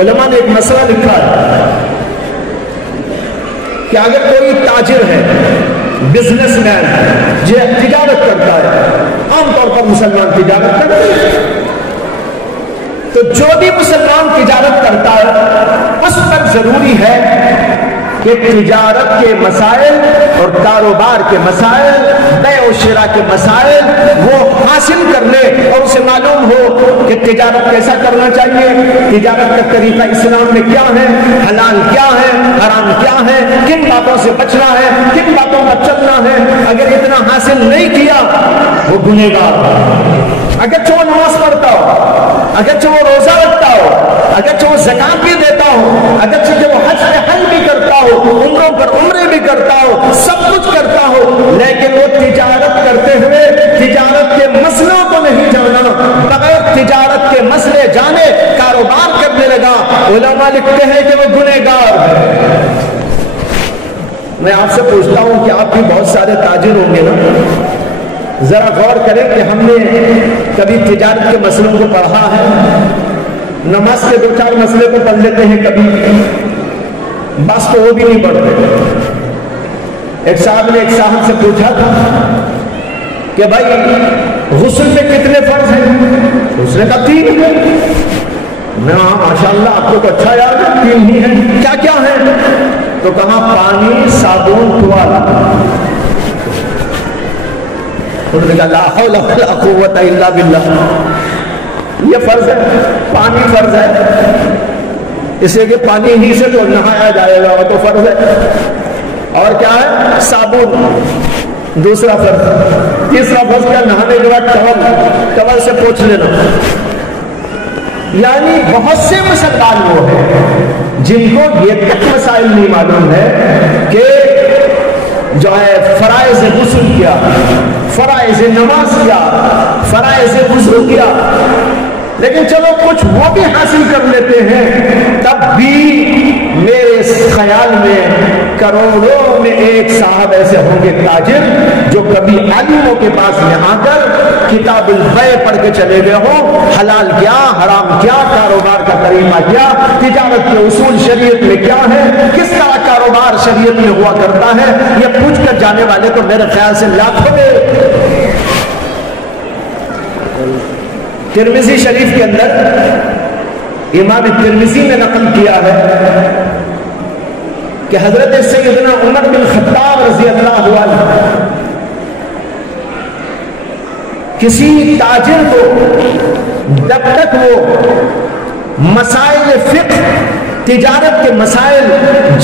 علماء نے ایک مسئلہ لکھا ہے کہ اگر کوئی تاجر ہے، بزنس مین جو تجارت کرتا ہے، عام طور پر مسلمان تجارت کرتے ہیں، تو جو بھی مسلمان تجارت کرتا ہے اس پر ضروری ہے کہ تجارت کے مسائل اور کاروبار کے مسائل، بیع و شراء کے مسائل وہ حاصل کر لے اور اسے معلوم ہو کہ تجارت کیسا کرنا چاہیے، تجارت کا طریقہ اسلام میں کیا ہے، حلال کیا ہے، حرام کیا ہے، کن باتوں سے بچنا ہے، کن باتوں کا چلنا ہے۔ اگر اتنا حاصل نہیں کیا وہ گنہگار، اگرچہ وہ نماز پڑھتا ہو، اگرچہ وہ روزہ رکھتا ہو، اگرچہ وہ زکات بھی دیتا ہو، اگرچہ وہ حج پہ حج بھی کرتا ہو، عمروں پر عمرے بھی کرتا ہو، سب کچھ کرتا ہو، لیکن وہ تجارت کرتے ہوئے تجارت کے مسئلوں کو نہیں جانا، بغیر تجارت کے مسئلے جانے کاروبار کرنے لگا، علماء لکھتے ہیں کہ وہ گنہگار ہے۔ میں آپ سے پوچھتا ہوں کہ آپ بھی بہت سارے تاجر ہوں گے نا، ذرا غور کریں کہ ہم نے کبھی تجارت کے مسئلوں کو پڑھا ہے؟ نماز کے دو چار مسئلے کو پڑھ لیتے ہیں کبھی، بس تو وہ بھی نہیں پڑھتے۔ ایک صاحب نے ایک صاحب سے پوچھا تھا کہ بھائی غسل میں کتنے فرض ہیں؟ اس نے کہا 3 ہیں۔ میں ہاں ماشاءاللہ آپ کو تو اچھا یاد ہے، 3 ہی ہیں، کیا کیا ہے؟ تو کہا پانی، صابن، ٹوال۔ انہوں نے کہا لا حول ولا قوت الا باللہ، یہ فرض ہے، پانی فرض ہے، اسے کہ پانی ہی سے تو نہایا جائے گا، وہ تو فرض ہے۔ اور کیا ہے؟ صابن، دوسرا فرض۔ تیسرا فرض کیا؟ نہانے کے بعد ٹاول سے پوچھ لینا۔ یعنی بہت سے مسلمان وہ ہیں جن کو یہ تک مسائل نہیں معلوم ہے کہ جو ہے فرائض غسل کیا، فرائض نماز کیا، فرائض وضو کیا، لیکن چلو کچھ وہ بھی حاصل کر لیتے ہیں، تب بھی میرے خیال میں کروڑوں میں ایک صاحب ایسے ہوں گے تاجر جو کبھی عالموں کے پاس میں آ کر کتاب البیع پڑھ کے چلے گئے ہوں، حلال کیا، حرام کیا، کاروبار کا طریقہ کیا، تجارت کے اصول شریعت میں کیا ہے، کس طرح کاروبار شریعت میں ہوا کرتا ہے، یہ پوچھ کر جانے والے تو میرے خیال سے لاکھوں میں۔ ترمذی شریف کے اندر امام ترمذی نے نقل کیا ہے کہ حضرت سیدنا عمر بن خطاب رضی اللہ عنہ کسی تاجر کو جب تک وہ مسائل فقہ، تجارت کے مسائل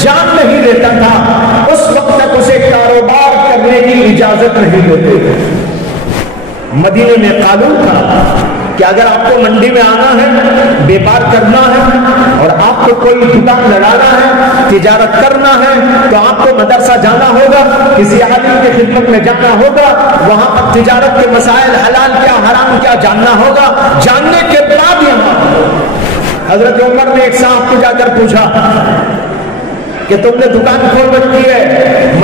جان نہیں لیتا تھا، اس وقت تک اسے کاروبار کرنے کی اجازت نہیں دیتے۔ مدینے میں قانون تھا کہ اگر آپ کو منڈی میں آنا ہے، بیپار کرنا ہے، اور آپ کو کوئی دکان لگانا ہے، تجارت کرنا ہے، تو آپ کو مدرسہ جانا ہوگا، کسی عالم کی خدمت میں جانا ہوگا، وہاں پر تجارت کے مسائل حلال کیا حرام کیا جاننا ہوگا، جاننے کے بعد یہاں حضرت عمر نے ایک صاحب کو جا کر پوچھا کہ تم نے دکان کھول رکھی ہے،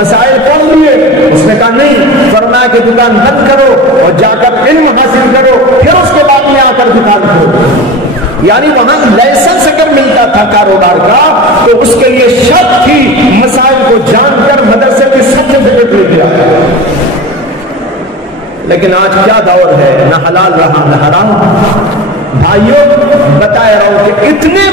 مسائل کھول لیے؟ اس نے کہا نہیں۔ فرمایا کہ دکان بند کرو اور جا کر علم حاصل کرو، پھر اس کے بعد میں آ کر دکان کھولو۔ یعنی وہاں لائسنس اگر ملتا تھا کاروبار کا تو اس کے لیے شرط تھی مسائل کو جان کر مدرسے کی سرٹیفکیٹ لے لیا۔ لیکن آج کیا دور ہے، نہ حلال رہا نہ حرام۔ بھائیوں بتایا رہا ہوں کہ اتنے